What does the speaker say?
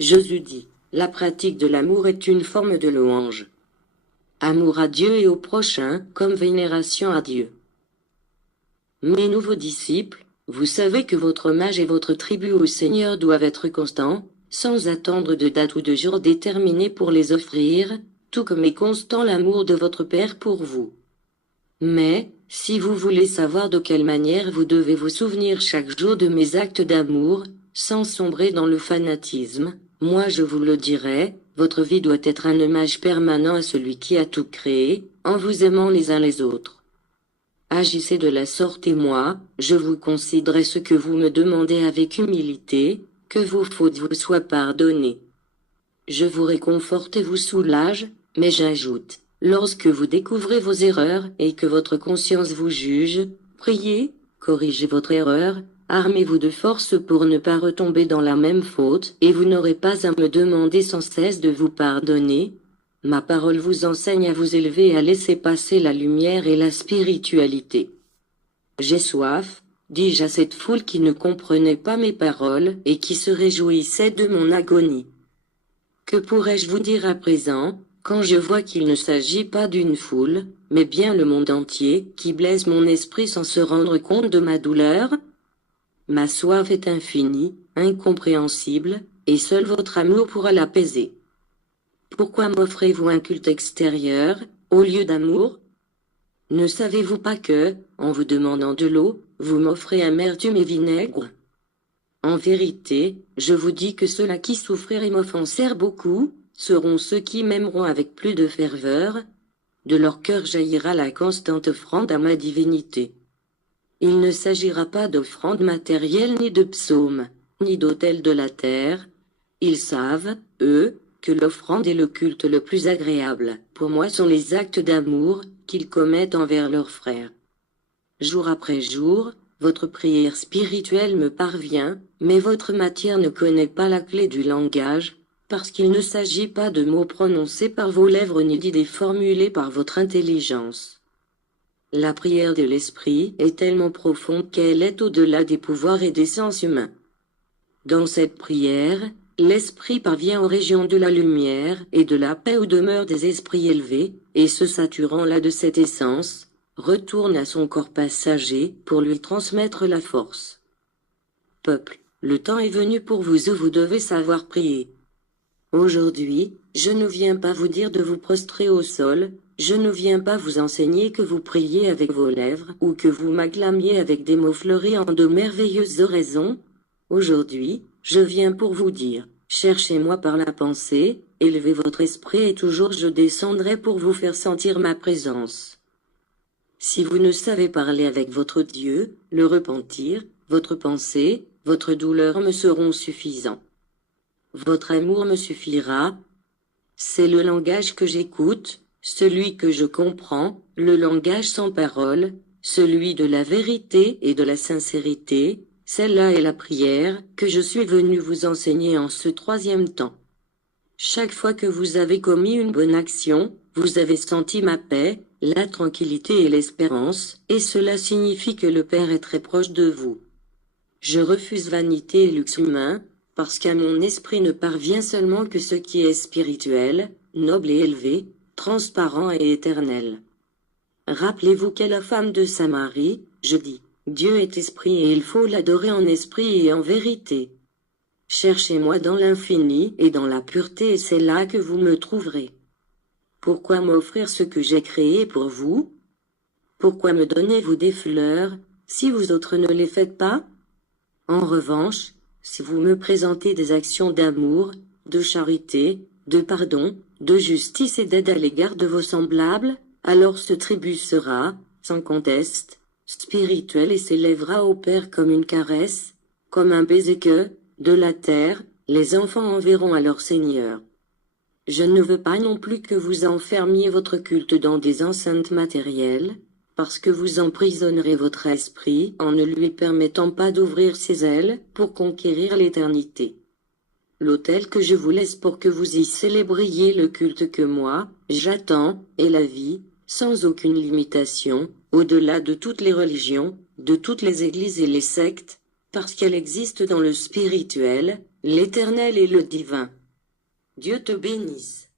Jésus dit, la pratique de l'amour est une forme de louange. Amour à Dieu et au prochain, comme vénération à Dieu. Mes nouveaux disciples, vous savez que votre hommage et votre tribut au Seigneur doivent être constants, sans attendre de date ou de jour déterminé pour les offrir, tout comme est constant l'amour de votre Père pour vous. Mais, si vous voulez savoir de quelle manière vous devez vous souvenir chaque jour de mes actes d'amour, sans sombrer dans le fanatisme, moi je vous le dirai, votre vie doit être un hommage permanent à celui qui a tout créé, en vous aimant les uns les autres. Agissez de la sorte et moi, je vous concéderai ce que vous me demandez avec humilité, que vos fautes vous soient pardonnées. Je vous réconforte et vous soulage, mais j'ajoute, lorsque vous découvrez vos erreurs et que votre conscience vous juge, priez, corrigez votre erreur, armez-vous de force pour ne pas retomber dans la même faute et vous n'aurez pas à me demander sans cesse de vous pardonner. Ma parole vous enseigne à vous élever et à laisser passer la lumière et la spiritualité. J'ai soif, dis-je à cette foule qui ne comprenait pas mes paroles et qui se réjouissait de mon agonie. Que pourrais-je vous dire à présent, quand je vois qu'il ne s'agit pas d'une foule, mais bien le monde entier, qui blesse mon esprit sans se rendre compte de ma douleur? Ma soif est infinie, incompréhensible, et seul votre amour pourra l'apaiser. Pourquoi m'offrez-vous un culte extérieur, au lieu d'amour? Ne savez-vous pas que, en vous demandant de l'eau, vous m'offrez amertume et vinaigre? En vérité, je vous dis que ceux-là qui souffrirent et m'offensèrent beaucoup, seront ceux qui m'aimeront avec plus de ferveur. De leur cœur jaillira la constante offrande à ma divinité. Il ne s'agira pas d'offrande matérielle ni de psaumes, ni d'autel de la terre. Ils savent, eux, que l'offrande et le culte le plus agréable, pour moi, sont les actes d'amour qu'ils commettent envers leurs frères. Jour après jour, votre prière spirituelle me parvient, mais votre matière ne connaît pas la clé du langage, parce qu'il ne s'agit pas de mots prononcés par vos lèvres ni d'idées formulées par votre intelligence. La prière de l'esprit est tellement profonde qu'elle est au-delà des pouvoirs et des sens humains. Dans cette prière, l'esprit parvient aux régions de la lumière et de la paix où demeurent des esprits élevés, et se saturant là de cette essence, retourne à son corps passager pour lui transmettre la force. Peuple, le temps est venu pour vous où vous devez savoir prier. Aujourd'hui, je ne viens pas vous dire de vous prostrer au sol, je ne viens pas vous enseigner que vous priez avec vos lèvres ou que vous m'acclamiez avec des mots fleuris en de merveilleuses oraisons. Aujourd'hui, je viens pour vous dire, cherchez-moi par la pensée, élevez votre esprit et toujours je descendrai pour vous faire sentir ma présence. Si vous ne savez parler avec votre Dieu, le repentir, votre pensée, votre douleur me seront suffisants. Votre amour me suffira. C'est le langage que j'écoute, celui que je comprends, le langage sans parole, celui de la vérité et de la sincérité, celle-là est la prière que je suis venu vous enseigner en ce troisième temps. Chaque fois que vous avez commis une bonne action, vous avez senti ma paix, la tranquillité et l'espérance, et cela signifie que le Père est très proche de vous. Je refuse vanité et luxe humain, parce qu'à mon esprit ne parvient seulement que ce qui est spirituel, noble et élevé, transparent et éternel. Rappelez-vous qu'est la femme de Samarie, je dis, Dieu est esprit et il faut l'adorer en esprit et en vérité. Cherchez-moi dans l'infini et dans la pureté et c'est là que vous me trouverez. Pourquoi m'offrir ce que j'ai créé pour vous? Pourquoi me donnez-vous des fleurs, si vous autres ne les faites pas? En revanche, si vous me présentez des actions d'amour, de charité, de pardon, de justice et d'aide à l'égard de vos semblables, alors ce tribut sera, sans conteste, spirituel et s'élèvera au Père comme une caresse, comme un baiser que, de la terre, les enfants enverront à leur Seigneur. Je ne veux pas non plus que vous enfermiez votre culte dans des enceintes matérielles, parce que vous emprisonnerez votre esprit en ne lui permettant pas d'ouvrir ses ailes pour conquérir l'éternité. L'autel que je vous laisse pour que vous y célébriez le culte que moi, j'attends, est la vie, sans aucune limitation, au-delà de toutes les religions, de toutes les églises et les sectes, parce qu'elle existe dans le spirituel, L'Éternel est le divin. Dieu te bénisse.